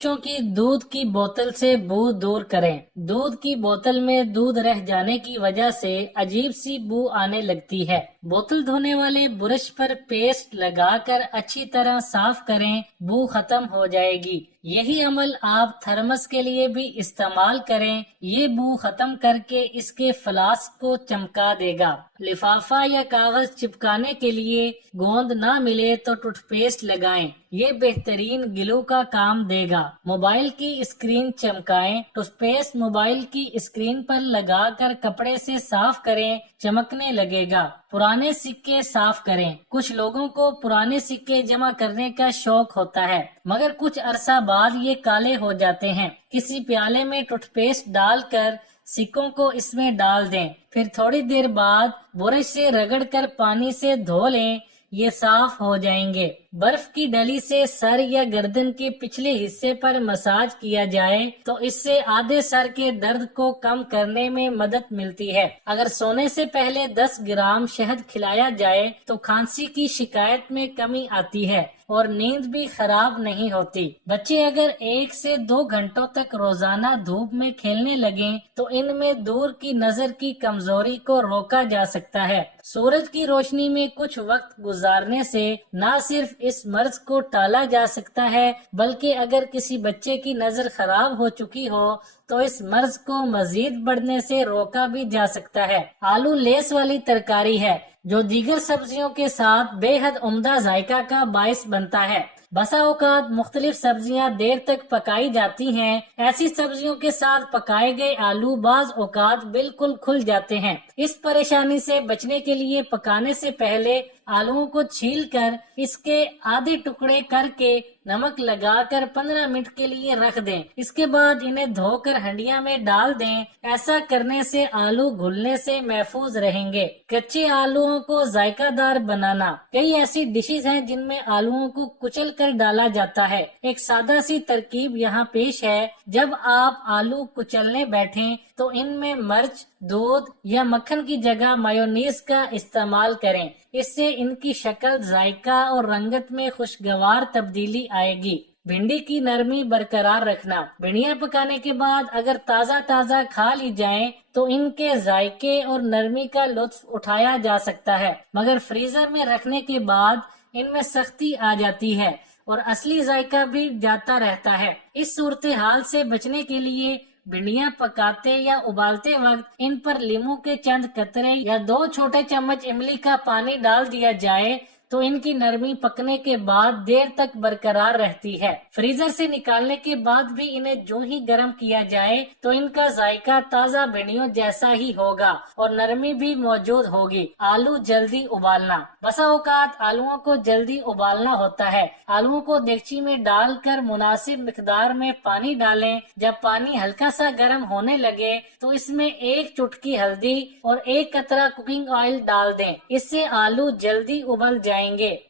बच्चों की दूध की बोतल से बू दूर करें। दूध की बोतल में दूध रह जाने की वजह से अजीब सी बू आने लगती है। बोतल धोने वाले ब्रश पर पेस्ट लगाकर अच्छी तरह साफ करें, बू खत्म हो जाएगी। यही अमल आप थर्मस के लिए भी इस्तेमाल करें, ये बू खत्म करके इसके फ्लास्क को चमका देगा। लिफाफा या कागज चिपकाने के लिए गोंद ना मिले तो टूथपेस्ट लगाएं, ये बेहतरीन ग्लू का काम देगा। मोबाइल की स्क्रीन चमकाएं, टूथपेस्ट मोबाइल की स्क्रीन पर लगाकर कपड़े से साफ करें, चमकने लगेगा। पुराने सिक्के साफ करें। कुछ लोगों को पुराने सिक्के जमा करने का शौक होता है, मगर कुछ अरसा बाद ये काले हो जाते हैं। किसी प्याले में टूथपेस्ट डालकर सिक्कों को इसमें डाल दें, फिर थोड़ी देर बाद ब्रश से रगड़कर पानी से धो लें, ये साफ हो जाएंगे। बर्फ की डली से सर या गर्दन के पिछले हिस्से पर मसाज किया जाए तो इससे आधे सर के दर्द को कम करने में मदद मिलती है। अगर सोने से पहले 10 ग्राम शहद खिलाया जाए तो खांसी की शिकायत में कमी आती है और नींद भी खराब नहीं होती। बच्चे अगर 1 से 2 घंटों तक रोजाना धूप में खेलने लगें तो इनमें दूर की नजर की कमजोरी को रोका जा सकता है। सूरज की रोशनी में कुछ वक्त गुजारने से न सिर्फ इस मर्ज को टाला जा सकता है, बल्कि अगर किसी बच्चे की नजर खराब हो चुकी हो तो इस मर्ज को मजीद बढ़ने से रोका भी जा सकता है। आलू लेस वाली तरकारी है जो दीगर सब्जियों के साथ बेहद उम्दा जायका का बायस बनता है। बसा औकात मुख्तलिफ सब्जियां देर तक पकाई जाती हैं, ऐसी सब्जियों के साथ पकाए गए आलू बाज औकात बिल्कुल खुल जाते हैं। इस परेशानी से बचने के लिए पकाने से पहले आलूओं को छीलकर इसके आधे टुकड़े करके नमक लगाकर 15 मिनट के लिए रख दें। इसके बाद इन्हें धोकर हंडिया में डाल दें। ऐसा करने से आलू घुलने से महफूज रहेंगे। कच्चे आलूओं को जायकादार बनाना। कई ऐसी डिशेज हैं जिनमें आलूओं को कुचल कर डाला जाता है। एक सादा सी तरकीब यहाँ पेश है। जब आप आलू कुचलने बैठें तो इनमें मिर्च, दूध या मक्खन की जगह मायोनीज का इस्तेमाल करें। इससे इनकी शक्ल, जायका और रंगत में खुशगवार तब्दीली आएगी। भिंडी की नरमी बरकरार रखना। भिंडियाँ पकाने के बाद अगर ताज़ा ताज़ा खा ली जाएं तो इनके जायके और नरमी का लुत्फ उठाया जा सकता है, मगर फ्रीजर में रखने के बाद इनमें सख्ती आ जाती है और असली जायका भी जाता रहता है। इस सूरत हाल से बचने के लिए भिंडियाँ पकाते या उबालते वक्त इन पर लीमू के चंद कतरे या 2 छोटे चम्मच इमली का पानी डाल दिया जाए तो इनकी नरमी पकने के बाद देर तक बरकरार रहती है। फ्रीजर से निकालने के बाद भी इन्हें जो ही गर्म किया जाए तो इनका जायका ताज़ा भिंडियों जैसा ही होगा और नरमी भी मौजूद होगी। आलू जल्दी उबालना। बसा औकात आलूओं को जल्दी उबालना होता है। आलूओं को देगची में डालकर मुनासिब मिकदार में पानी डालें। जब पानी हल्का सा गर्म होने लगे तो इसमें 1 चुटकी हल्दी और 1 कतरा कुकिंग ऑयल डाल दें। इससे आलू जल्दी उबल जाएंगे।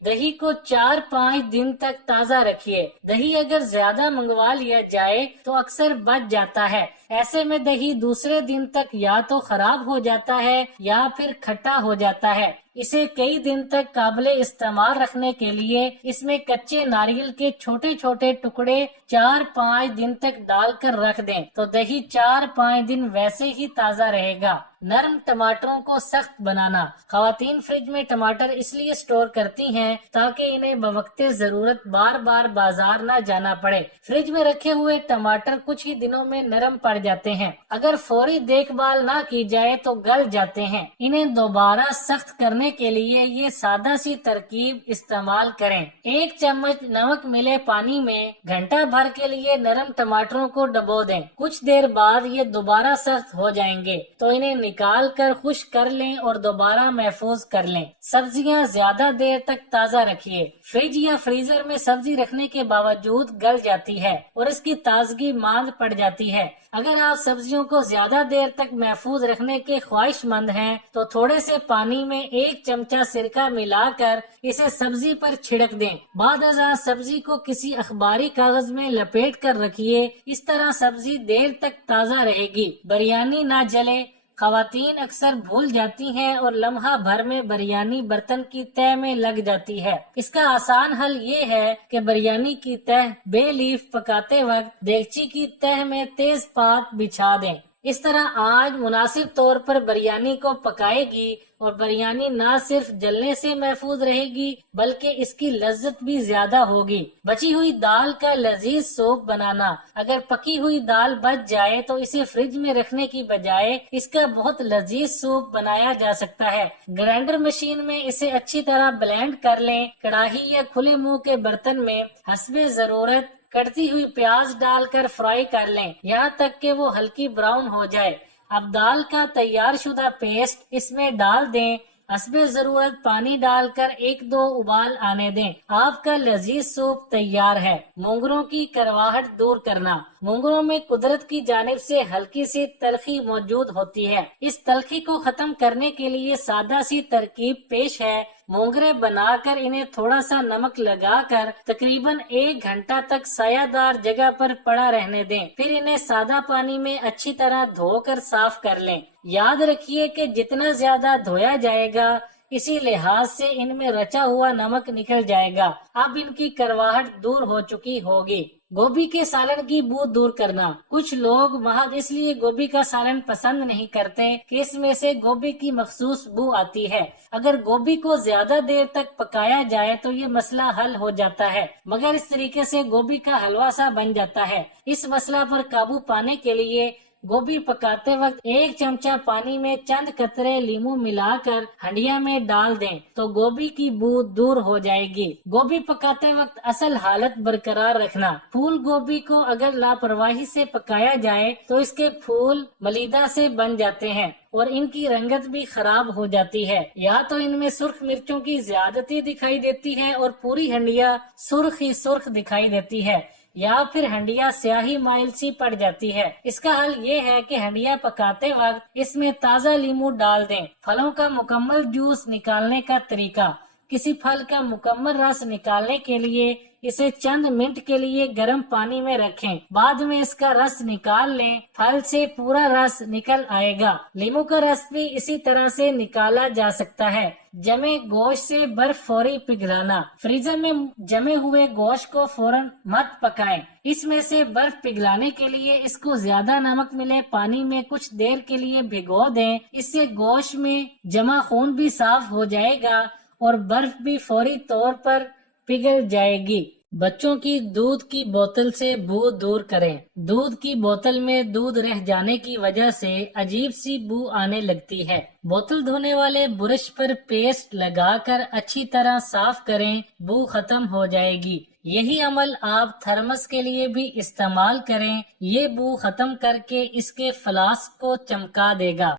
दही को 4-5 दिन तक ताज़ा रखिए। दही अगर ज्यादा मंगवा लिया जाए तो अक्सर बच जाता है। ऐसे में दही दूसरे दिन तक या तो खराब हो जाता है या फिर खट्टा हो जाता है। इसे कई दिन तक काबिले इस्तेमाल रखने के लिए इसमें कच्चे नारियल के छोटे छोटे टुकड़े 4-5 दिन तक डालकर रख दें तो दही 4-5 दिन वैसे ही ताज़ा रहेगा। नरम टमाटरों को सख्त बनाना। खवातीन फ्रिज में टमाटर इसलिए स्टोर करती हैं ताकि इन्हें बवक्ते जरूरत बार बार बाजार न जाना पड़े। फ्रिज में रखे हुए टमाटर कुछ ही दिनों में नरम पड़ जाते हैं। अगर फौरी देखभाल न की जाए तो गल जाते हैं। इन्हें दोबारा सख्त करने के लिए ये सादा सी तरकीब इस्तेमाल करें। 1 चम्मच नमक मिले पानी में घंटा भर के लिए नरम टमाटरों को डबो दें। कुछ देर बाद ये दोबारा सख्त हो जाएंगे तो इन्हें निकाल कर खुश्क कर लें और दोबारा महफूज कर लें। सब्जियां ज्यादा देर तक ताज़ा रखिए। फ्रिज या फ्रीजर में सब्जी रखने के बावजूद गल जाती है और इसकी ताजगी मांद पड़ जाती है। अगर आप सब्जियों को ज्यादा देर तक महफूज रखने के ख्वाहिशमंद हैं तो थोड़े से पानी में 1 चमचा सिरका मिलाकर इसे सब्जी पर छिड़क दें। बाद अज़ा सब्जी को किसी अखबारी कागज में लपेट कर रखिए। इस तरह सब्जी देर तक ताज़ा रहेगी। बिरयानी ना जले, خواتین اکثر بھول جاتی ہیں اور لمحہ بھر میں بریانی برتن کی تہہ میں لگ جاتی ہے۔ اس کا آسان حل یہ ہے کہ بریانی کی تہہ بے لیف پکاتے وقت دیگچی کی تہہ میں تیز پات بچھا دیں۔ اس طرح آج مناسب طور پر بریانی کو پکائے گی اور بریانی نہ صرف جلنے سے محفوظ رہے گی بلکہ اس کی لذت بھی زیادہ ہوگی۔ بچی ہوئی دال کا لذیذ سوپ بنانا۔ اگر پکی ہوئی دال بچ جائے تو اسے فریج میں رکھنے کی بجائے اس کا بہت لذیذ سوپ بنایا جا سکتا ہے۔ گرائنڈر مشین میں اسے اچھی طرح بلینڈ کر لیں۔ کڑاہی یا کھلے منہ کے برتن میں حسب ضرورت کٹتی ہوئی پیاز ڈال کر فرائی کر لیں یہاں تک کہ وہ ہلکی براؤن ہو جائے۔ اب دال کا تیار شدہ پیسٹ اس میں ڈال دیں۔ حسب ضرورت پانی ڈال کر 1-2 ابال آنے دیں۔ آپ کا لذیذ سوپ تیار ہے۔ مونگروں کی کرواہٹ دور کرنا۔ مونگروں میں قدرت کی جانب سے ہلکی سی تلخی موجود ہوتی ہے۔ اس تلخی کو ختم کرنے کے لیے سادہ سی ترکیب پیش ہے۔ مونگرے بنا کر انہیں تھوڑا سا نمک لگا کر تقریباً 1 گھنٹہ تک سایہ دار جگہ پر پڑا رہنے دیں۔ پھر انہیں سادہ پانی میں اچھی طرح دھو کر صاف کر لیں۔ یاد رکھیے کہ جتنا زیادہ دھویا جائے گا اسی لحاظ سے ان میں رچا ہوا نمک نکل جائے گا۔ اب ان کی کرواہٹ دور ہو چکی ہوگی۔ گوبھی کے سالن کی بو دور کرنا۔ کچھ لوگ محض اس لیے گوبھی کا سالن پسند نہیں کرتے کہ اس میں سے گوبھی کی مخصوص بو آتی ہے۔ اگر گوبھی کو زیادہ دیر تک پکایا جائے تو یہ مسئلہ حل ہو جاتا ہے، مگر اس طریقے سے گوبھی کا حلوہ سا بن جاتا ہے۔ اس مسئلہ پر قابو پانے کے لیے گوبھی پکاتے وقت 1 چمچہ پانی میں چند قطرے لیموں ملا کر ہنڈیا میں ڈال دیں تو گوبھی کی بو دور ہو جائے گی۔ گوبھی پکاتے وقت اصل حالت برقرار رکھنا۔ پھول گوبھی کو اگر لاپرواہی سے پکایا جائے تو اس کے پھول ملیدہ سے بن جاتے ہیں اور ان کی رنگت بھی خراب ہو جاتی ہے۔ یا تو ان میں سرخ مرچوں کی زیادتی دکھائی دیتی ہے اور پوری ہنڈیا سرخ ہی سرخ دکھائی دیتی ہے، یا پھر ہنڈیا سیاہی مائل سی پڑ جاتی ہے۔ اس کا حل یہ ہے کہ ہنڈیا پکاتے وقت اس میں تازہ لیموں ڈال دیں۔ پھلوں کا مکمل جوس نکالنے کا طریقہ۔ کسی پھل کا مکمل رس نکالنے کے لیے اسے چند منٹ کے لیے گرم پانی میں رکھیں، بعد میں اس کا رس نکال لیں۔ پھل سے پورا رس نکل آئے گا۔ لیموں کا رس بھی اسی طرح سے نکالا جا سکتا ہے۔ جمے گوشت سے برف فوری پگھلانا۔ فریزر میں جمے ہوئے گوشت کو فوراً مت پکائیں۔ اس میں سے برف پگھلانے کے لیے اس کو زیادہ نمک ملے پانی میں کچھ دیر کے لیے بھگو دیں۔ اس سے گوشت میں جمع خون بھی صاف ہو جائے گا اور برف بھی فوری طور پر پگھل جائے گی۔ بچوں کی دودھ کی بوتل سے بو دور کریں۔ دودھ کی بوتل میں دودھ رہ جانے کی وجہ سے عجیب سی بو آنے لگتی ہے۔ بوتل دھونے والے برش پر پیسٹ لگا کر اچھی طرح صاف کریں، بو ختم ہو جائے گی۔ یہی عمل آپ تھرمس کے لیے بھی استعمال کریں، یہ بو ختم کر کے اس کے فلاسک کو چمکا دے گا۔